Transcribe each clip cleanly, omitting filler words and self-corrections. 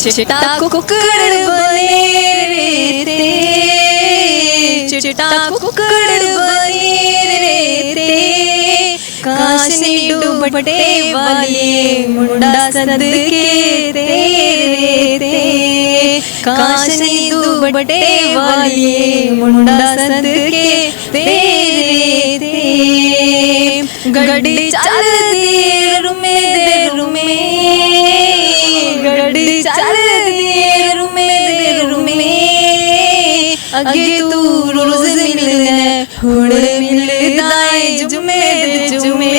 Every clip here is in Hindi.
चिट्टा कुकड़ बने रे ते, चिट्टा कुकड़ बने रे ते, काशनी दुपट्टे वाले मुंडा सदके तेरे ते, काशनी दुपट्टे वाले मुंडा सदके तेरे ते, गड्डी चल देर में गड्डी चल देर में, अगे तू रोज मिलना हुण मिलदा है जुमे दे जुमे।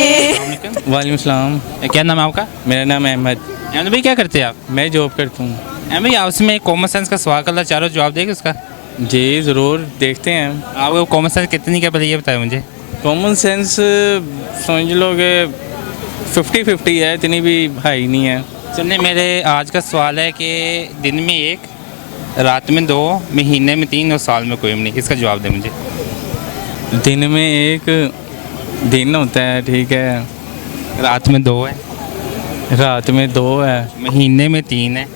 वालेकुम सलाम। क्या नाम है आपका? मेरा नाम अहमद। अहमद भाई क्या करते हैं आप? मैं जॉब करता हूँ। अहमद भाई आपसे मैं कॉमन सेंस का सवाल करना चाह रहा हूँ, जवाब देंगे उसका? जी ज़रूर, देखते हैं। आपको कॉमन सेंस कितनी क्या पता ये बताएं मुझे। कॉमन सेंस समझ लो कि 50-50 है, इतनी भी हाई नहीं है। चलिए मेरे आज का सवाल है कि दिन में एक, रात में दो, महीने में तीन और साल में कोई नहीं, इसका जवाब दें मुझे। दिन में एक दिन होता है, ठीक है। रात में दो है, रात में 2 है, महीने में 3 है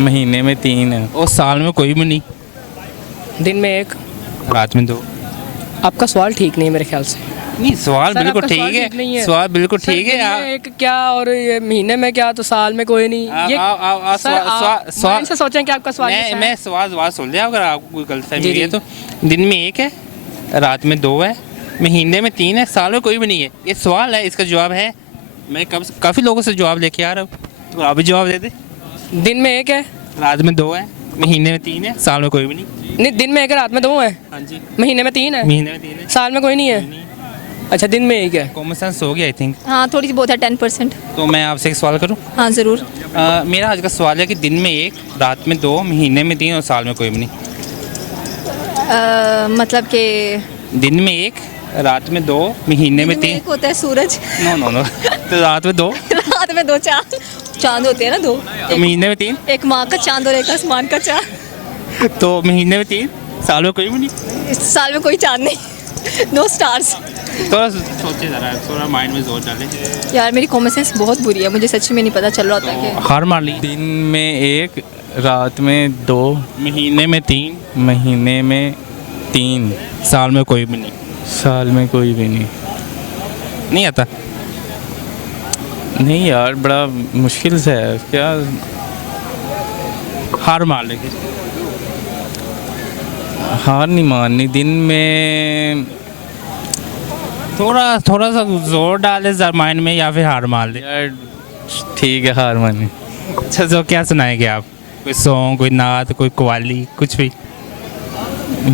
महीने में 3 है। और साल में कोई भी नहीं। दिन में एक। रात में 2। आपका सवाल ठीक नहीं है मेरे ख्याल से। नहीं सवाल सर, बिल्कुल आपका सवाल ठीक ठीक नहीं है, है। सवाल बिल्कुल सर, ठीक है। दिन में एक क्या और ये महीने में क्या, तो साल में कोई नहीं। सर, आप माइंड से सोचें कि आपका सवाल कैसा है। मैं सवाल सुन लिया, अगर आपको कोई गलतफहमी जी, हुई है जी। तो दिन में एक है, रात में 2 है, महीने में 3 है, साल में कोई भी नहीं है। ये सवाल है, इसका जवाब है। मैं काफ़ी लोगों से जवाब लेके आ रहा हूँ, तो आप भी जवाब दे दे। दिन में एक है, रात में 2 है, महीने में 3 है, साल में कोई भी नहीं। नहीं दिन में एक है, रात में 2 है, हाँ जी, महीने में 3 है, महीने में 3 है, साल में कोई नहीं है। अच्छा, दिन में एक है। कॉमन सेंस हो गया आई थिंक। हाँ थोड़ी सी बहुत है 10%। तो मैं आपसे एक सवाल करूँ? हाँ ज़रूर। मेरा आज का सवाल है कि दिन में एक, रात में 2, महीने में 3 और साल में कोई भी नहीं। मतलब कि दिन में एक, रात में 2, महीने में 3। एक होता है सूरज, नो तो रात में 2, रात में 2 चांद, चांद होते हैं ना 2, तो महीने में 3, एक माँ का चांद और एक आसमान का चांद। तो महीने में 3, साल में कोई भी नहीं। इस साल में कोई चांद नहीं, नो स्टार्स। थोड़ा सोचे ज़रा, थोड़ा माइंड में जोर डालें। यार मेरी कॉमन सेंस बहुत बुरी है, मुझे सच में नहीं पता चल रहा होता कि हार मार ली। दिन में 1, रात में 2, महीने में 3, महीने में 3, साल में कोई भी नहीं। साल में कोई भी नहीं। नहीं आता? नहीं यार, बड़ा मुश्किल से है क्या। हार मार लेंगे। हार नहीं माननी। दिन में थोड़ा सा जोर डाले जरा माइंड में, या फिर हार मार ले। यार ठीक है, हार मानी। अच्छा तो क्या सुनाएंगे आप? कोई सॉन्ग, कोई नात, कोई कव्वाली, कुछ भी?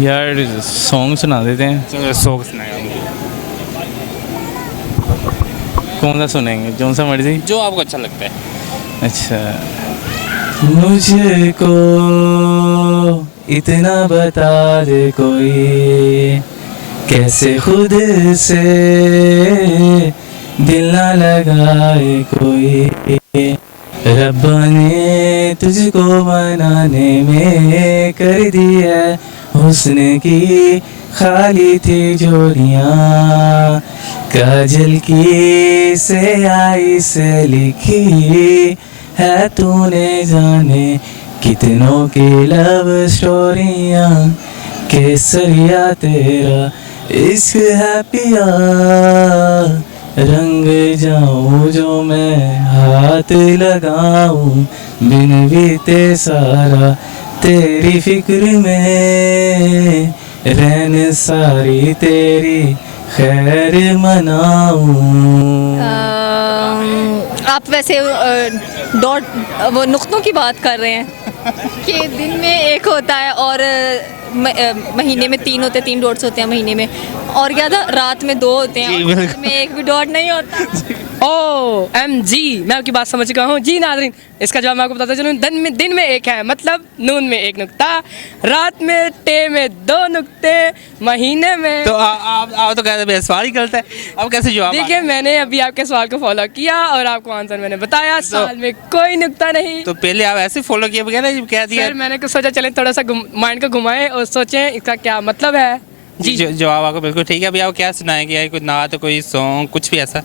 यार सॉन्ग सुना देते हैं। चलो सॉन्ग सुनाएंगे, कौन सा सुनेंगे? जो सा मर्जी। जो आपको अच्छा लगता है। अच्छा, मुझको इतना बता दे कोई, कैसे खुद से दिल ना लगाए कोई, रब्बा ने तुझको बनाने में कर दिया हुस्न की खाली थी जोड़ियाँ, काजल की से आई से लिखी है तूने जाने कितनों की लव स्टोरियाँ, केसरिया तेरा इश्क है पिया, रंग जाऊं जो मैं हाथ लगाऊं, बिन बीते सारा तेरी फिक्र में, रहन सारी तेरी खैर मनाऊं। आप वैसे डॉट वो नुक्तों की बात कर रहे हैं कि दिन में एक होता है और महीने में 3 होते हैं, 3 डॉट्स होते हैं महीने में, और क्या था, रात में 2 होते हैं, और दिन में एक भी डॉट नहीं होता। OMG, मैं आपकी बात समझ चुका हूँ जी नाज़रीन। इसका जवाब मैं आपको बताता चलूँ। दिन में एक है, मतलब नून में 1 नुक्ता, रात में टे में 2 नुक्ते, महीने में। तो आप तो कहते हैं सवाल ही गलत है, अब कैसे जवाब? देखिए मैंने अभी आपके सवाल को फॉलो किया और आपको आंसर मैंने बताया। साल में कोई नुक्ता नहीं। तो पहले आप ऐसे फॉलो किए बगैर कह दिया। सर मैंने कुछ सोचा, चलें थोड़ा सा माइंड को घुमाएं और सोचें इसका क्या मतलब है। जी जवाब आपको बिल्कुल ठीक है। अभी आप क्या सुनाएंगे? कोई नात, कोई सॉन्ग, कुछ भी ऐसा?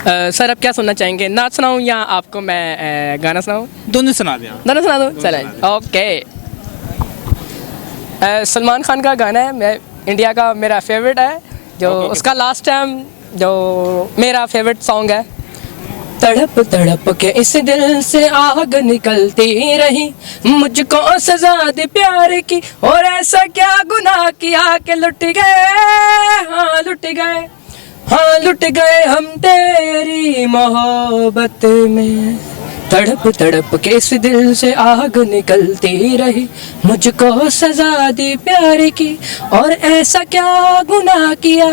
सर आप क्या सुनना चाहेंगे, नाच सुनाऊँ या आपको मैं गाना सुनाऊँ? दोनों सुना दिया। गाना सुना दूँ, चले ओके। सलमान खान का गाना है, मैं इंडिया का मेरा फेवरेट है, जो उसका लास्ट टाइम जो मेरा फेवरेट सॉन्ग है। तड़प तड़प के इस दिल से आग निकलती रही, मुझको सजा दे प्यार की, और ऐसा क्या गुनाह किया कि लुट गए, हाँ लुट गए, हाँ लुट गए हम तेरी मोहब्बत में। तड़प तड़प के इस दिल से आग निकलती रही, मुझको सजा दी प्यार की, और ऐसा क्या गुनाह किया